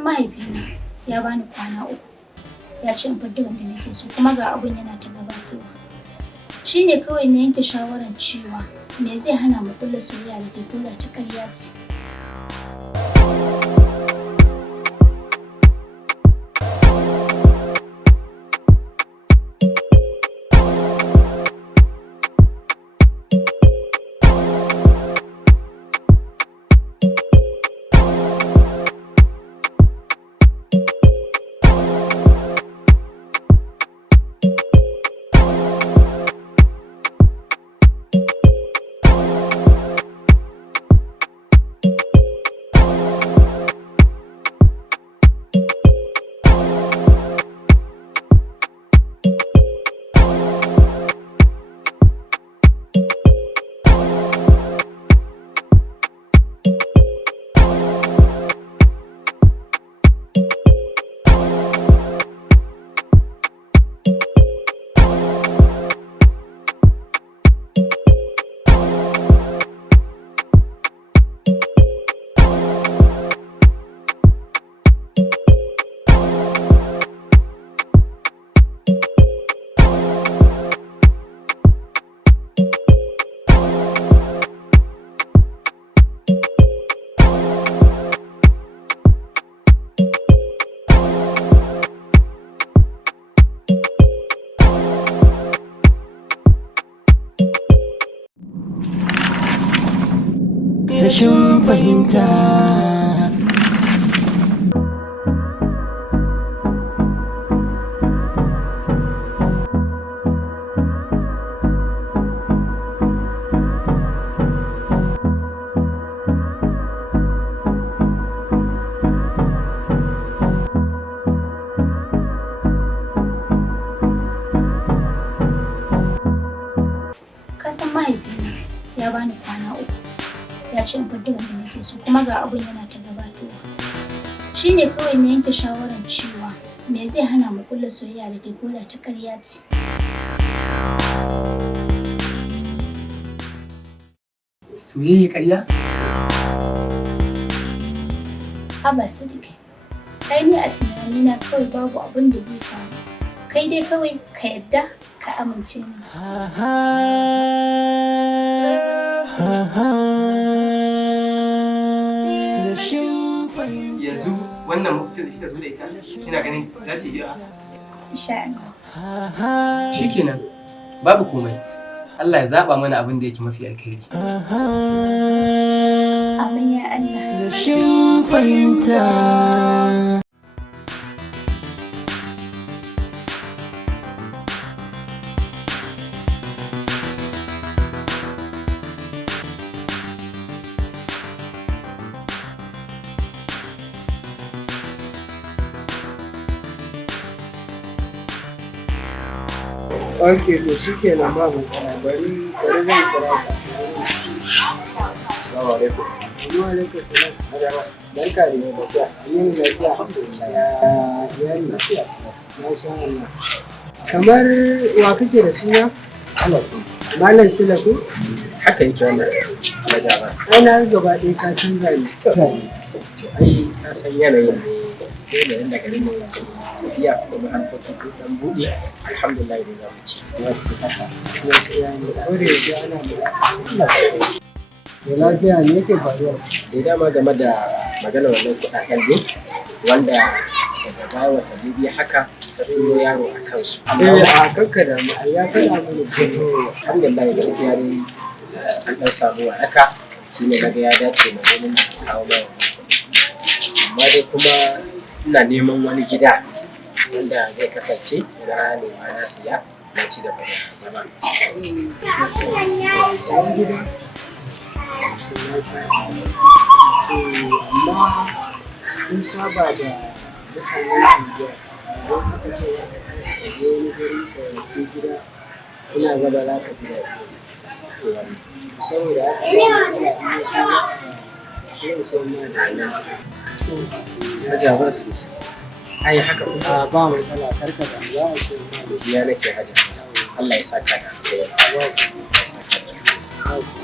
san mahaifina ya bani kwana 3 ya ce in fidda wanda nake so kuma ga abun yana ta gabatowa. Shi ne kawai na yanke shawarar cewa me zai hana mu kulla soyayya da ke koda ta ƙarya ce. Rashin fahimta. Ka san mahaifina ya bani kwana 3 ya ce in fidda wanda nake so kuma ga abun yana ta gabatowa. Shi ne kawai na yanke shawarar cewa me zai hana mu kulla soyayya da ke koda ta ƙarya ce. Soyayya ƙarya? Haba Sadiq, kai ne a tunanina kawai babu abin da zai faru. Kai dai kawai ka yadda ka amince ni. Yanzu wannan mafitar da kika zo da ita kina ganin za ta iya? Insha Allah. Shikenan, babu komai. Allah ya zaba mana abin da yake mafi alkhairi. Amin ya Allah. Rashin fahimta. Ok, to shi kenan ba matsala bari zan kira ka. Assalamu alaikum. Wa alaikum salam. Barka da yau da yin lafiya alhamdulillah. Ya yi lafiya. Masha Allah. Kamar wa kake da suna? Anas. Malam Sula ko? Haka yake wannan. Alhaji Abbas. Ai na gaba ɗaya ka canza ni. Ai ka san yanayin ne. Dole inda garin mu yake tafiya kuma harkokin sai dan buɗe. Alhamdulillah dai za mu ci. Gaskiya ne. Ko da yake ana da lafiya ne yake faruwa. Da dama game da maganar wannan kuɗaɗen ne wanda daga baya wata bibi haka ka turo yaro a kansu. A kanka da mu ya faɗa mana cewa Alhamdulillah gaskiya dai an ɗan samu waraka shi ne naga ya dace na domin kawo mai amma dai kuma ina neman wani gida wanda zai kasance na nema na siya na ci gaba da zama. sayan gida. Amma kun saba da mutanen unguwa yanzu aka ce ya tashi ka je wani gari ka sai gida ina gaba za ka ji daɗi. Saboda haka ba matsala in ya so sai in sau ma da wani. Haja ba su ai haka kuma Ba matsala karka da za a sai ma da biya nake haja Allah ya saka da alheri. Allah ya saka da alheri.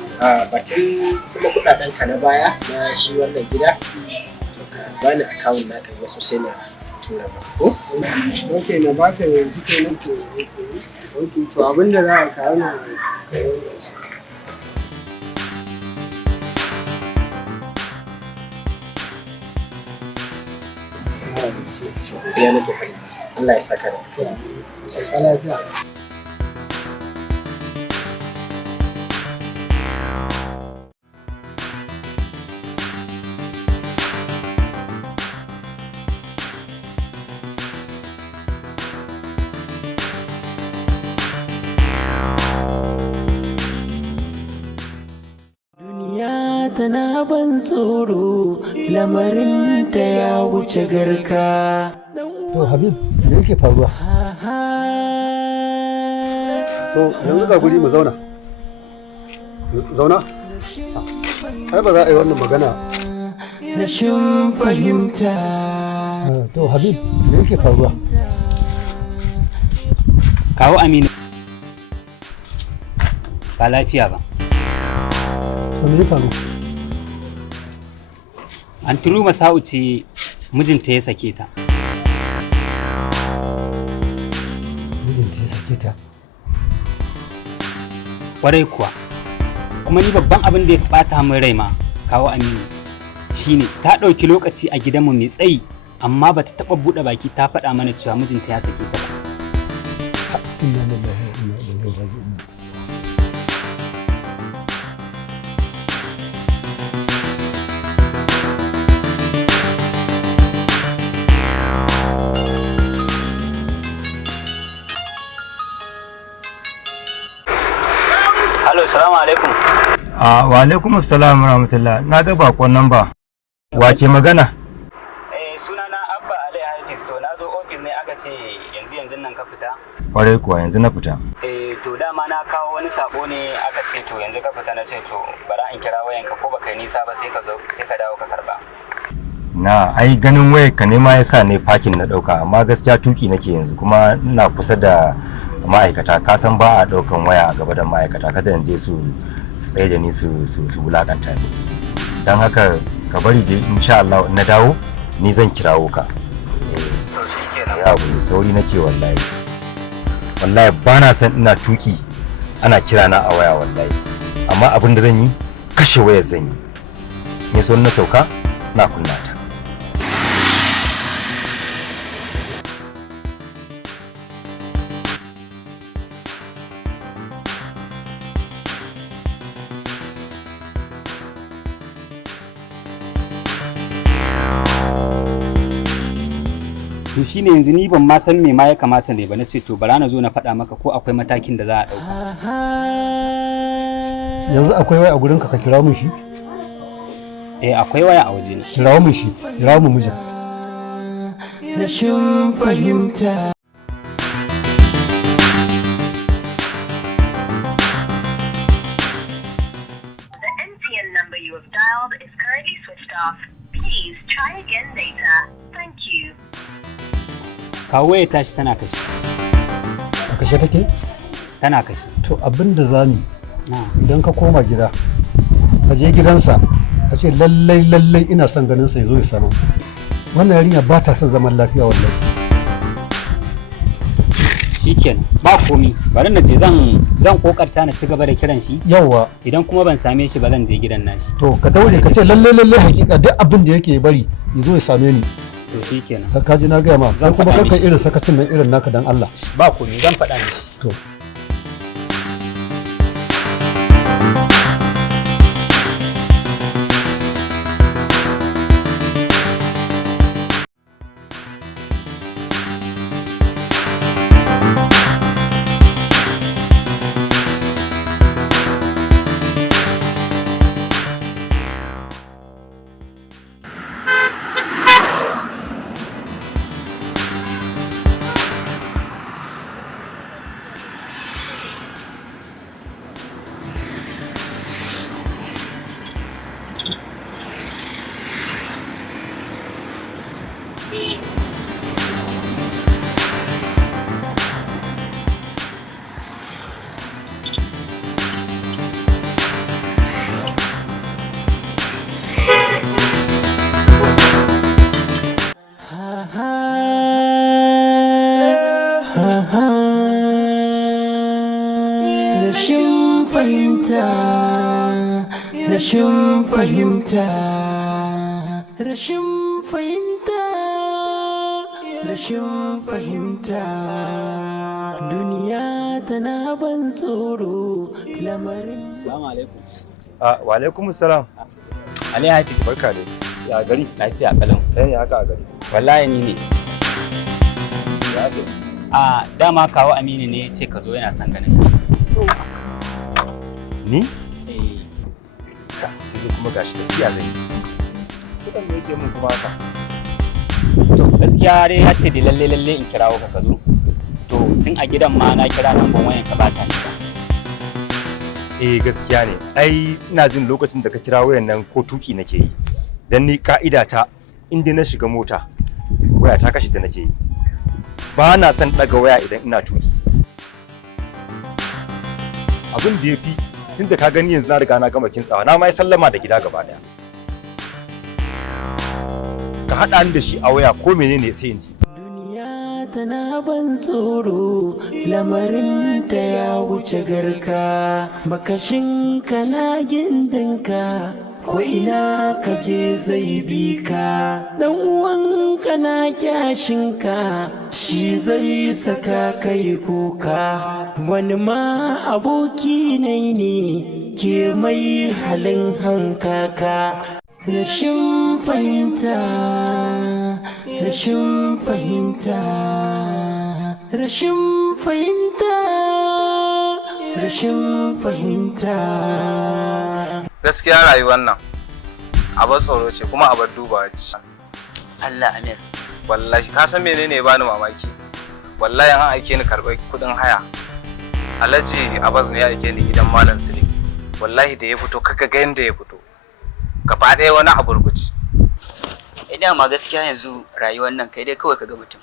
Batun kuma kuɗaɗen ka na baya na shi wannan gida bani akawun naka wasu sai na tura ba ko? Ok, na baka yanzu ke nan to ok, to abinda za a kawo na ya nake fahimta. Allah ya saka da sassa lafiya. Duniya tana ban tsoro, lamarinta ya wuce garka. To Habib, me yake faruwa? To yanzu ga guri mu zauna. Zauna? Ai ba za a yi wannan magana. Rashin fahimta. To Habib, me yake faruwa? Kawo Aminu. Ba lafiya ba. To me ya faru? An turu Masa'u ce mijinta ya sake ta. Mijinta ya sake ta. Kwarai kuwa. Kuma ni babban abin da ya bata min rai ma, kawo Aminu, shine ta ɗauki lokaci a gidanmu mai tsayi amma bata taɓa buɗe baki ta faɗa mana cewa mijinta ya sake ta ba. Inna lillahi wa inna ilaihi raji'un. Halo, salamu alaikum. Wa alaikum assalam rahmatullah. Na ga bakon nan ba. Wa ke magana? Sunana Abba Ali Hafiz, to na zo ofis ne aka ce yanzu nan ka fita. Kwarai kuwa yanzu na fita. To dama na kawo wani sako ne aka ce to yanzu ka fita, na ce to bara in kira wayanka ko baka yi nisa ba sai ka dawo ka karba. Na ai ganin wayar ka ne ma yasa ne fakin na dauka, amma gaskiya tuki nake yanzu kuma ina kusa da ma'aikata. Ka san ba a daukan waya a gaba da ma'aikata, kada in je su tsaye da ni su wulakanta ni. Dan haka ka bari je insha Allah na dawo ni zan kirawo ka. To shikenan. Ya abu sauri nake wallahi. Wallahi ba na san ina tuki ana kira na a waya wallahi. Amma abin da zan yi kashe wayar zan yi. Ne so na sauka na kunna ta. To shine yanzu ni ban ma san me ma ya kamata ne ba, na ce to bara na zo na faɗa maka ko akwai matakin da za a ɗauka. Yanzu akwai waya a gurin ka kira mun shi? Akwai waya a waje. Kirawo mun shi, kirawo mun mijin. Rashin fahimta. The MTN number you have dialed is currently switched off. Please try again later. Thank you. Kawo waya tashi tana kashe. A kashe take? Tana kashe. To abin da za mu Na. idan ka koma gida, ka je gidansa, ka ce lallai ina son ganin sa ya zo ya samu. Wannan yarinya ba ta son zaman lafiya wallahi. Shikenan. Ba komi. Bari na je zan kokarta na ci gaba da kiran shi. Yawwa, Idan kuma ban same shi ba zan je gidan nashi. to ka daure ka ce lallai hakika duk abin da yake bari ya zo ya same ni. To shikenan. Ka ji na gaya ma, sai Zan kuma faɗa kakka mishi. irin sakacin nan irin naka dan Allah. Ba komi zan faɗa mishi. To. fahimta, rashin fahimta, rashin fahimta, rashin fahimta. Duniya tana ban tsoro lamarin. Assalamu alaikum. Wa alaikum salam. Ali Hafiz. Barka dai. Ya gari? Lafiya kalan. Kai ne haka a gari? Wallahi ni ne. Ya ke? Dama kawo Aminu ne ya ce ka zo yana son ganin ka. Ni? Eh. Sai dai kuma gashi tafiya zai. Kudan me yake mun kuma haka? To gaskiya dai ya ce da lalle in kirawo ka zo. To tun a gidan ma na kira namban wayan ka ba ta shiga. Gaskiya ne. Ai ina jin lokacin da ka kira wayan nan ko tuki nake yi. Dan ni ka'ida ta inda na shiga mota waya ta kashe ta nake yi. Ba na son daga waya idan ina tuki. Abin da yafi tunda ka gani yanzu na riga na gama kintsawa na mai sallama da gida gaba daya. Ka haɗa ni da shi a waya ko menene sai in ji. Duniya tana ban tsoro lamarin ta ya wuce garka, makashinka na gindinka ko ina ka je zai bi ka, dan uwanka na kyashinka shi zai saka kai kuka, wani ma aboki ne ke mai halin hankaka. Rashin fahimta, rashin fahimta, rashin fahimta, rashin fahimta. Gaskiya rayuwar nan abar tsoro ce kuma abar dubawa ce. Allah Amir. Wallahi ka san menene bani mamaki? Wallahi an aike ni karɓar kuɗin haya. Alhaji Abbas ne ya aike ni gidan Malam Sule. Wallahi da ya fito kaga ga yanda ya fito. Gaba ɗaya wani abu rubuci. Idan ma gaskiya yanzu rayuwar nan kai dai kawai kaga mutum.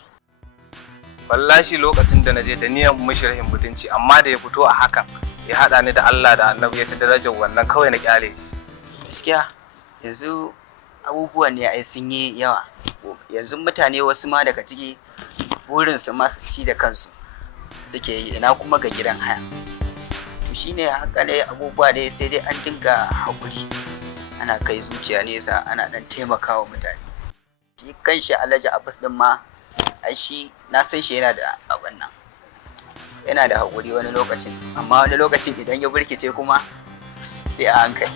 Wallahi lokacin da naje da niyyar mishi rahin mutunci amma da ya fito a hakan ya hada ni da Allah da Annabi ya ci darajar wannan kawai na kyale shi. Gaskiya yanzu abubuwan ne ai sun yi yawa. Yanzu mutane wasu ma daga ciki burin su ma su ci da kansu suke yi, ina kuma ga gidan haya. To shine haka ne abubuwa dai sai dai an dinga hakuri. Ana kai zuciya nesa ana dan taimakawa mutane. Shi kanshi Alhaji Abbas din ma ai shi na san shi yana da abin nan. Yana da haƙuri wani lokacin, amma wani lokacin idan ya burkice kuma sai a hankali.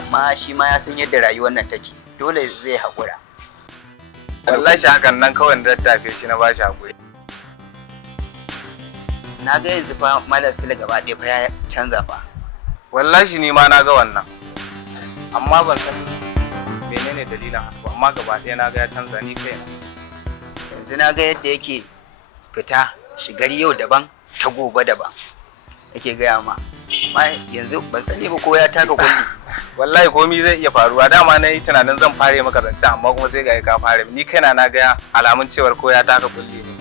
Amma shi ma ya san yadda rayuwar nan take, dole zai haƙura. Wallahi hakan nan kawai da tafe shi na bashi haƙuri. Na ga yanzu fa Malam Sule gaba ɗaya fa ya canza fa. Wallahi ni ma na ga wannan. Amma ban san menene dalilin haka ba, amma gaba ɗaya na ga ya canza ni kaina. Yanzu na ga yadda yake fita shigar yau daban ta gobe daban yake gaya ma. Amma yanzu ban sani ba ko ya taka kulli. Wallahi komai zai iya faruwa, dama na yi tunanin zan fare maka zance amma kuma sai ga ka fare ni kaina na ga alamun cewar ko ya taka kulli ne.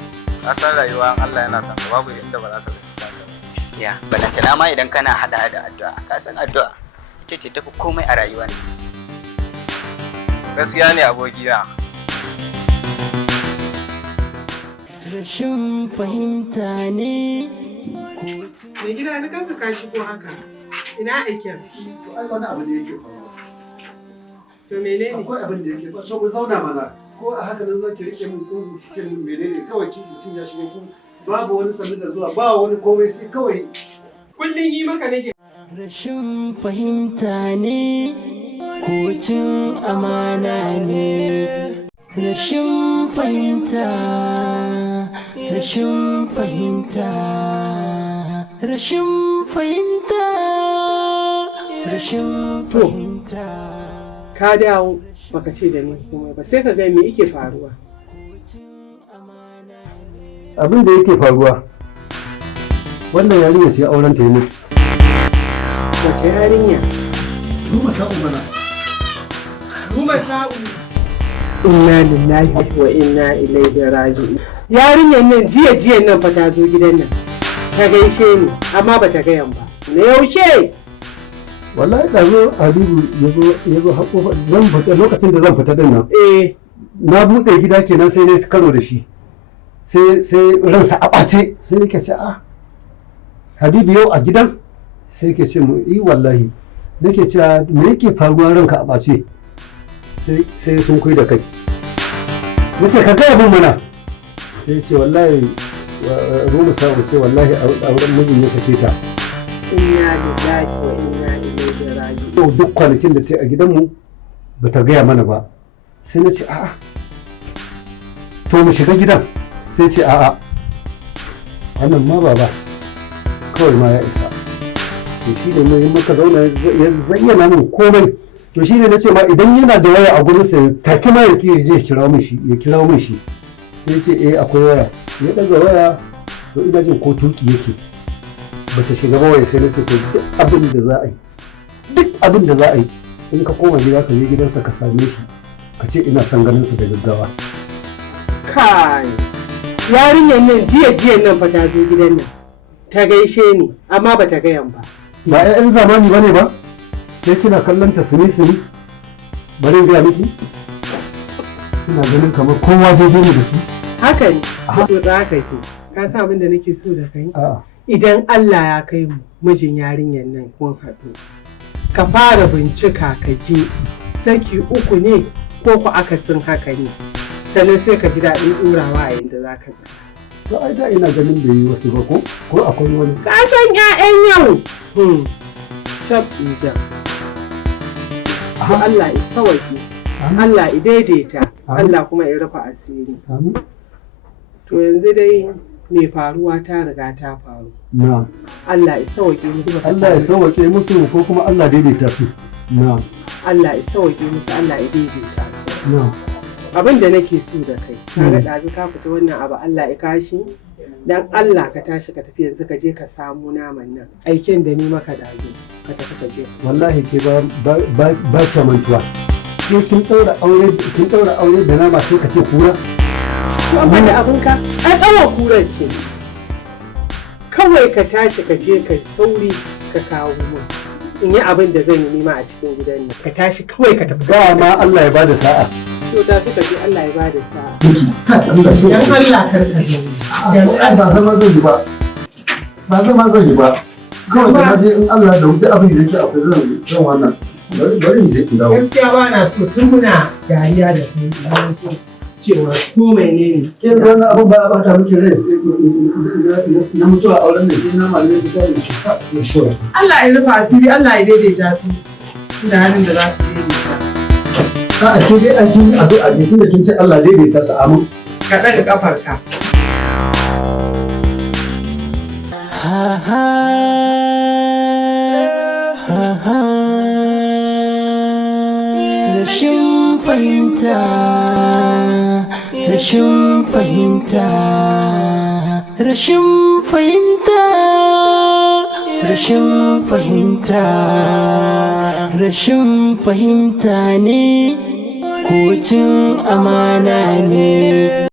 Ka san rayuwa Allah yana son ka, babu inda ba za ka zanci ta. Gaskiya balantana ma idan kana hada addu'a, ka san addu'a ita ce tafi komai a rayuwa ne. Gaskiya ne abokina. Rashin fahimta ne. Me gida ni kanka ka shigo haka? Ina aikin? Ai wani abu ne yake faruwa. To menene? Akwai abin da yake faruwa. Ku zauna mana. Ko a haka nan zaki rike min ko ki ce min menene kawai ki mutum ya shigo ku babu wani sanin da zuwa ba wani komai sai kawai kullun yi maka nake. Rashin fahimta ne ko cin amana ne. Rashin fahimta, rashin fahimta, rashin fahimta, rashin fahimta. Ka dawo baka ce da ni komai ba sai ka ga me yake faruwa. abin da yake faruwa wannan yarinya sai auren ta yi mutu. Wace yarinya? Ruma sa'u mana. Ruma sa'u. Inna lillahi wa inna ilaihi raji'un. Yarinyar nan jiya nan fa ta zo gidan nan. Ta gaishe ni amma bata ga yan ba. Na yaushe? Wallahi da zo Habibu yazo hako zan fita lokacin da zan fita din nan. Na bude gida kenan sai ne karo da shi. Sai ransa a ɓace sai nake ce Habibu yau a gidan sai ke ce mu wallahi. Nake cewa me yake faruwa ranka a ɓace? Sai sun kai da kai. Nace ka gaya min mana. Sai ce wallahi Roma samu ce wallahi auren mijin ya sake ta. Inna lillahi wa inna ilaihi raji'un. Duk kwanakin da ta yi a gidanmu ba ta gaya mana ba. Sai na ce a'a. To mu shiga gidan. Sai ce a'a. Wannan ma baba kawai ma ya isa. To shi ne mai muka zauna ya zayyana min komai. To shi ne na ce ma idan yana da waya a gurinsa take ma ya kira min shi. Sai ce akwai waya. Ya daga waya to ina jin ko tuki yake. Bata shiga ba waya sai na ce to duk abin da za a yi in ka koma gida ka je gidansa ka same shi ka ce ina son ganin sa da gaggawa. Kai yarinyar nan jiya nan fa ta zo gidan nan ta gaishe ni amma bata gayan ba. Ba 'yan zamani bane ba? Sai kina kallon ta sini bari in gaya miki ina ganin kamar kowa zai je da su. Haka ne to za ka ce ka san abin da nake so da kai idan Allah ya kai mu mijin yarinyar nan kun haɗu ka fara bincika ka je saki 3 ne ko ku akasin haka ne sannan sai ka ji daɗin ɗurawa a yadda za ka tsaya. To ai da ina ganin da yi wasu ba ko akwai wani. Ka san 'ya'yan yau. Cap ija. Allah ya sauke. Allah ya daidaita. Allah kuma ya rufa asiri. To yanzu dai mai faruwa ta riga ta faru. Na. Allah ya sauke musu. Allah ya sauke musu ko kuma Allah daidaita su. Na. Allah ya sauke musu Allah ya daidaita su. Na. Abin da nake so da kai kaga ɗazu ka fita wannan abu Allah ya kashi dan Allah ka tashi ka tafi yanzu ka je ka samu naman nan aikin da ni maka ɗazu ka tafi ka je. Wallahi ke ba ki mantuwa ke kin ɗaura aure da nama sai ka ce kura. To amma da abinka ai ɗaura kura ce kawai ka tashi ka je ka sauri ka kawo mun in yi abin da zan yi nima a cikin gidan nan ka tashi kawai ka tafi. Ba ma Allah ya bada sa'a. To da suka ji Allah ya bada sa'a. Dan Allah karka jami'an ba zama zan yi ba. Kawai da naje in Allah da wuce abin da yake akwai zan wannan. Bari in je in dawo. Gaskiya ba na so tun muna dariya da kai cewa ko menene. Kin ga wannan abin ba a bata miki rai na mutuwa auren da ke na malamin da ta shi. Allah ya rufa asiri Allah ya daidaita su da halin da za su daidaita. A'a ke dai an kin addu'a ne tunda kin ce Allah daidaita su amin. Ka ɗaga ƙafarka. Rashin fahimta, rashin fahimta, rashin fahimta, rashin fahimta, rashin fahimta ne ko cin amana ne.